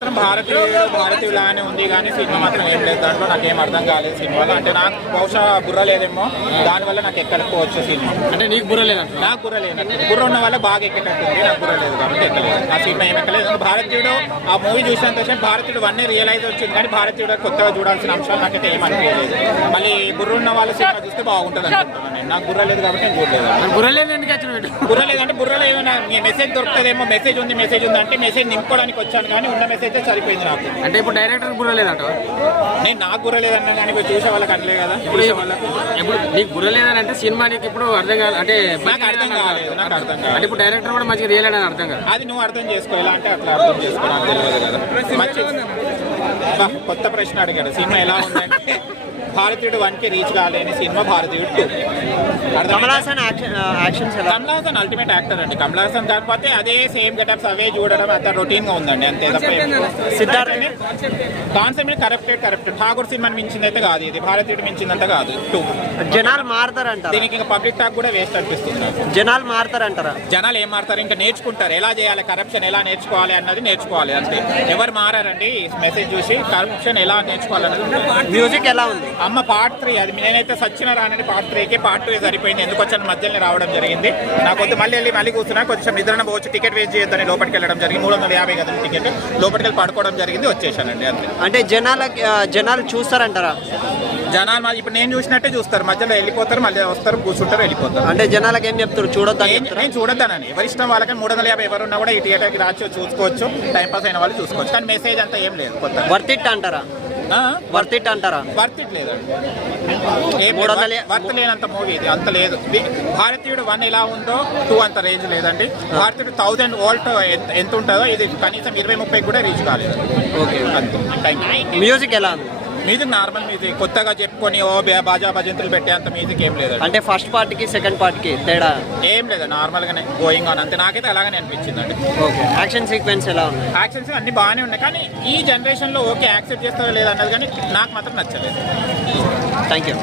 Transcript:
భారతీయులానే ఉంది కానీ సినిమా మాత్రం ఏం లేదు. దాంట్లో నాకేం అర్థం కాలేదు సినిమాలో. అంటే నాకు బహుశా బుర్ర లేదేమో, దానివల్ల నాకు ఎక్కకపోవచ్చు సినిమా. అంటే నీకు బుర్ర లేదంట? నాకు బుర్ర లేదు. బుర్ర ఉన్న వల్ల బాగా ఎక్కేటట్టుంది, నాకు బుర్ర లేదు కాబట్టి ఎక్కలేదు. ఆ సినిమా ఏం ఎక్కలేదు. భారతీయుడు ఆ మూవీ చూసినంత భారతీయుడు వన్ రియలైజ్ వచ్చింది, కానీ భారతీయుడు కొత్తగా చూడాల్సిన అంశాలు నాకైతే ఏమనుకోలేదు. మళ్ళీ బుర్ర ఉన్న వాళ్ళ సినిమా చూస్తే బాగుంటుంది అనుకుంటున్నాను నేను. నాకు బుర్ర లేదు కాబట్టి నేను చూడలేదు. బుర్ర లేదు ఎందుకు వచ్చిన? బుర్ర లేదంటే బుర్రలో ఏమైనా మెసేజ్ దొరుకుతుందేమో, మెసేజ్ ఉంది అంటే మెసేజ్ నింపుకోవడానికి వచ్చాను, కానీ ఉన్న మెసేజ్ సరిపోయింది నాకు. అంటే ఇప్పుడు డైరెక్టర్ బుర్ర లేదంట? నేను నాకు బుర్ర లేదన్నా కానీ ఇప్పుడు చూసే వాళ్ళకి అనలే కదా. ఇప్పుడు నీకు బుర్ర లేదని అంటే సినిమా నీకు ఇప్పుడు అర్థం కాదు అంటే నాకు అర్థం కాలేదు. నాకు అర్థం కాదు. అంటే ఇప్పుడు డైరెక్టర్ కూడా మంచిగా రియలేదని అర్థం కాదు. అది నువ్వు అర్థం చేసుకో, ఎలా అంటే అట్లా అర్థం చేసుకో, నాకు తెలియదు కదా. మంచి కొత్త ప్రశ్న అడిగాడు. సినిమా ఎలా ఉందంటే భారతీయుడు 1కి రీచ్ కాలేని సినిమా భారతీయుడు 2. కమల్ హాసన్ అల్టిమేట్ యాక్టర్ అండి. కమల్ హాసన్ కాకపోతే అదే సేమ్ గెటప్స్ అవే చూడడం అంత రొటీన్ గా ఉందండి, అంతే తప్ప. Siddharth concept corrected. ఠాగూర్ సినిమాని మించింది అయితే కాదు ఇది, భారతీయుడు మించిందంత కాదు 2. జనాలు మారుతారంటారా? దీనికి ఇంకా పబ్లిక్ టాక్ కూడా వేస్ట్ అనిపిస్తుంది నాకు. జనాలు మారుతారంటారా? జనాలు ఏం మారుతారు, ఇంకా నేర్చుకుంటారు ఎలా చేయాలి, కరప్షన్ ఎలా నేర్చుకోవాలి అన్నది నేర్చుకోవాలి అంతే. ఎవరు మారారండి మెసేజ్ చూసి, కరప్షన్ ఎలా నేర్చుకోవాలన్నది. మ్యూజిక్ ఎలా ఉంది? అమ్మ పార్ట్ 3 అది నేనైతే సచ్చిన రానని పార్ట్ 3కి పార్ట్ 2 సరిపోయింది. ఎందుకు వచ్చాను మధ్యలో రావడం జరిగింది. నాకు వద్దు, మళ్ళీ కూర్చున్నా కొంచెం నిద్రన పోవచ్చు, టికెట్ వేస్ట్ చేయొద్దని లోపలికి వెళ్ళడం జరిగింది. 350 కదా టికెట్, లోపలికి వెళ్ళి పడుకోవడం జరిగింది, వచ్చేసానండి అంతే. అంటే జనాలు చూస్తారంటారా? జనాలు ఇప్పుడు నేను చూసినట్టే చూస్తారు, మధ్యలో వెళ్ళిపోతారు, మళ్ళీ వస్తారు, కూర్చుంటారు, వెళ్ళిపోతారు. అంటే జనాలకు ఏం చెప్తారు? నేను చూడొద్దానని ఎవరిష్టం వాళ్ళకి. 350 ఎవరున్నా కూడా ఈ థియేటర్కి రావచ్చు, చూసుకోవచ్చు, టైంపాస్ అయిన వాళ్ళు చూసుకోవచ్చు, కానీ మెసేజ్ అంతా ఏం లేదు. కొత్త వర్త్ ఇట్ అంటారా? వర్త్ ఇట్ లేదండి. వర్త్ లేనంత మూవీ ఇది, అంత లేదు. భారతీయుడు 1 ఎలా ఉందో 2 అంత రేంజ్ లేదండి. భారతీయుడు 1000 వోల్ట్ ఎంత ఉంటుందో ఇది కనీసం 20-30 కూడా రీచ్ కాలేదు. Okay, thank you. మ్యూజిక్ ఎలా ఉంది? మ్యూజిక్ నార్మల్ మ్యూజిక్, కొత్తగా చెప్పుకొని బాజా భజంతులు పెట్టే అంత మ్యూజిక్ ఏం లేదు. అంటే ఫస్ట్ పార్ట్కి సెకండ్ పార్ట్కి తేడా ఏం లేదు, నార్మల్ గానే గోయింగ్ ఆన్ అంతే. నాకైతే అలాగనే అనిపించింది అండి. ఓకే, యాక్షన్ సీక్వెన్స్ ఎలా ఉంది? యాక్షన్స్ అన్ని బాగానే ఉన్నాయి, కానీ ఈ జనరేషన్ లో ఓకే యాక్సెప్ట్ చేస్తారో లేదన్నది, కానీ నాకు మాత్రం నచ్చలేదు. Thank you.